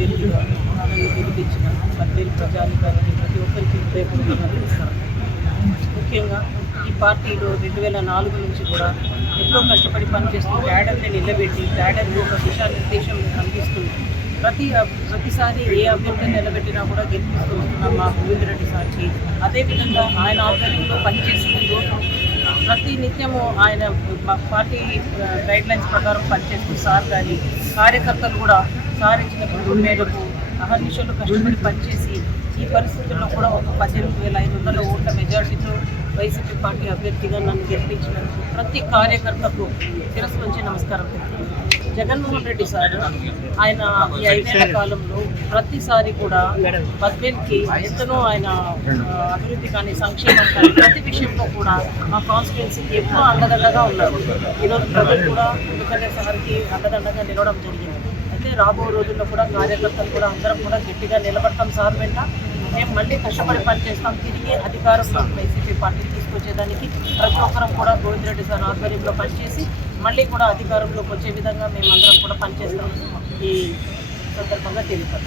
అభ్యర్థిగా నన్ను గెలిపించిన పద్వేలు ప్రజానికానికి ప్రతి ఒక్కరికి హృదయపూర్వకంగా నమస్కారం. ముఖ్యంగా ఈ పార్టీలో 2004 నుంచి కూడా ఎంతో కష్టపడి పనిచేస్తూ క్యాడర్ని నిలబెట్టి క్యాడర్కి ఒక దిశానిర్దేశం అందిస్తూ ప్రతిసారి ఏ అభ్యర్థిని నిలబెట్టినా కూడా గెలిపిస్తూ వస్తున్నాం మా గోవిందరెడ్డి సార్కి. అదేవిధంగా ఆయన ఆధ్వర్యంలో పనిచేసిన రోజు ప్రతి నిత్యము ఆయన పార్టీ గైడ్లైన్స్ ప్రకారం పనిచేస్తూ సార్ కానీ కార్యకర్తలు కూడా సార్ ఇచ్చిన పిలుపు మేరకు అహర్నిశలు కష్టపడి పనిచేసి ఈ పరిస్థితుల్లో కూడా ఒక 18,500 ఓట్ల మెజార్టీతో వైసీపీ పార్టీ అభ్యర్థిగా నన్ను గెలిపించినందుకు ప్రతి కార్యకర్తకు శిరస్సు నుంచి నమస్కారం తెలుపుతున్నాను. జగన్మోహన్ రెడ్డి సార్ ఆయన ఈ 5 ఏళ్ల కాలంలో ప్రతిసారి కూడా పద్వేల్కి ఎంతనో ఆయన అభివృద్ధి కానీ సంక్షేమం కానీ ప్రతి విషయంలో కూడా మా కాన్స్టిట్యున్సీకి ఎక్కువ అండదండగా ఉన్నారు. ఈరోజు ప్రజలు కూడా ఎందుకంటే సార్కి అండదండగా నిలవడం జరిగింది. అయితే రాబో రోజుల్లో కూడా కార్యకర్తలు కూడా అందరం కూడా గట్టిగా నిలబడతాం సార్ వెంట. మేము మళ్ళీ కష్టపడి పనిచేస్తాం. తిరిగి అధికారంలో వైసీపీ పార్టీని తీసుకొచ్చేదానికి ప్రతి ఒక్కరం కూడా గోవిందరెడ్డి సార్ ఆధ్వర్యంలో పనిచేసి మళ్ళీ కూడా అధికారంలోకి వచ్చే విధంగా మేమందరం కూడా పనిచేస్తాం ఈ సందర్భంగా తెలియదు.